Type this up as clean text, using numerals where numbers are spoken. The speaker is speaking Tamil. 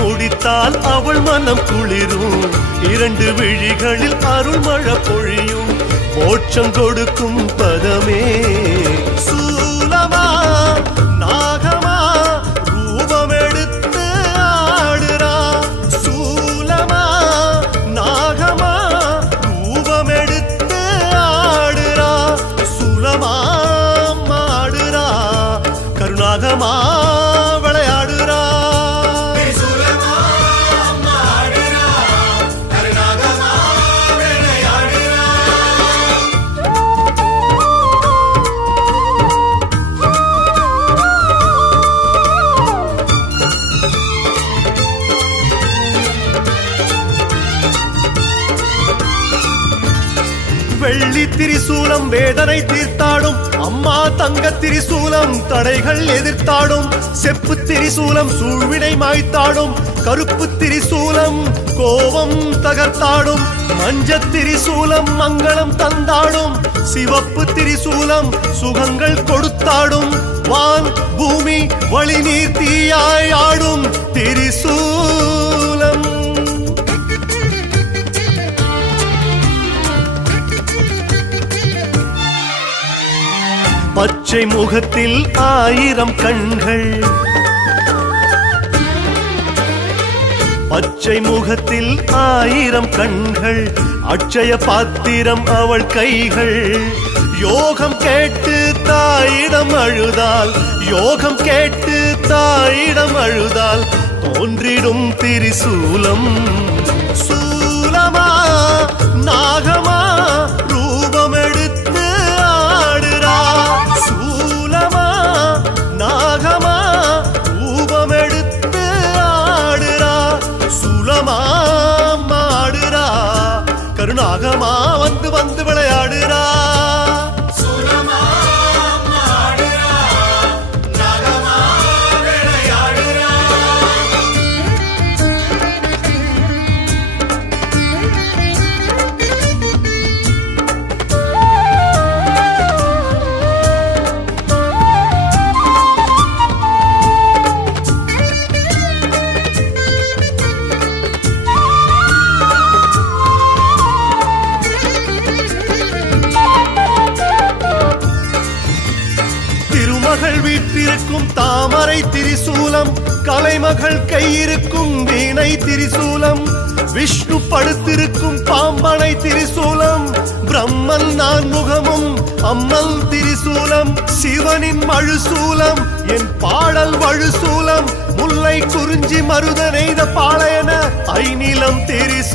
முடித்தால் அவள் மனம் குளிரும், இரண்டு விழிகளில் அருள்மழை பொழியும், மோட்சம் கொடுக்கும் பதமே. சூலமா நாகமா ரூபம் எடுத்து ஆடுறா, சூலமா நாகமா ரூபம் எடுத்து ஆடுறா, சூலமா ஆடுறா கருணாகமா விளையாடுறா. வெள்ளி திரிசூலம் வேதனை தீர்த்தாடும், அம்மா தங்க திரிசூலம் தடைகள் எதிர்த்தாடும், செப்பு திரிசூலம் சூழ்வினை மாய்த்தாடும், கருப்பு திரிசூலம் கோபம் தகர்த்தாடும், மஞ்ச திரிசூலம் மங்களம் தந்தாடும், சிவப்பு திரிசூலம் சுகங்கள் கொடுத்தாடும், வான் பூமி வழி நீர் தீயாய் ஆடும் திரிசூலம். பச்சை முகத்தில் ஆயிரம் கண்கள், பச்சை முகத்தில் ஆயிரம் கண்கள், அட்சய பாத்திரம் அவள் கைகள், யோகம் கேட்டு தாயிடம் அழுதால், யோகம் கேட்டு தாயிடம் அழுதால் தோன்றிடும் திரிசூலம். சூலமா நாகமா ரூபம் எடுத்து ஆடுறா, சூலமா நாகமா ரூபம் எடுத்து ஆடுறா, சூலமா ஆடுறா கருணாகமா வந்து வந்து விளையாடுறா. வீட்டிருக்கும் தாமரை திரிசூலம், கலைமகள் கையிருக்கும் வீணை திரிசூலம், விஷ்ணு படுத்திருக்கும் பாம்பனை திரிசூலம், பிரம்மன் நான் முகமும் அம்மல் திரிசூலம், சிவனின் மழுசூலம் என் பாடல் வழுசூலம், முல்லை குறிஞ்சி மருத நெய்த பாளையன ஐநிலம் திரிசூலம்.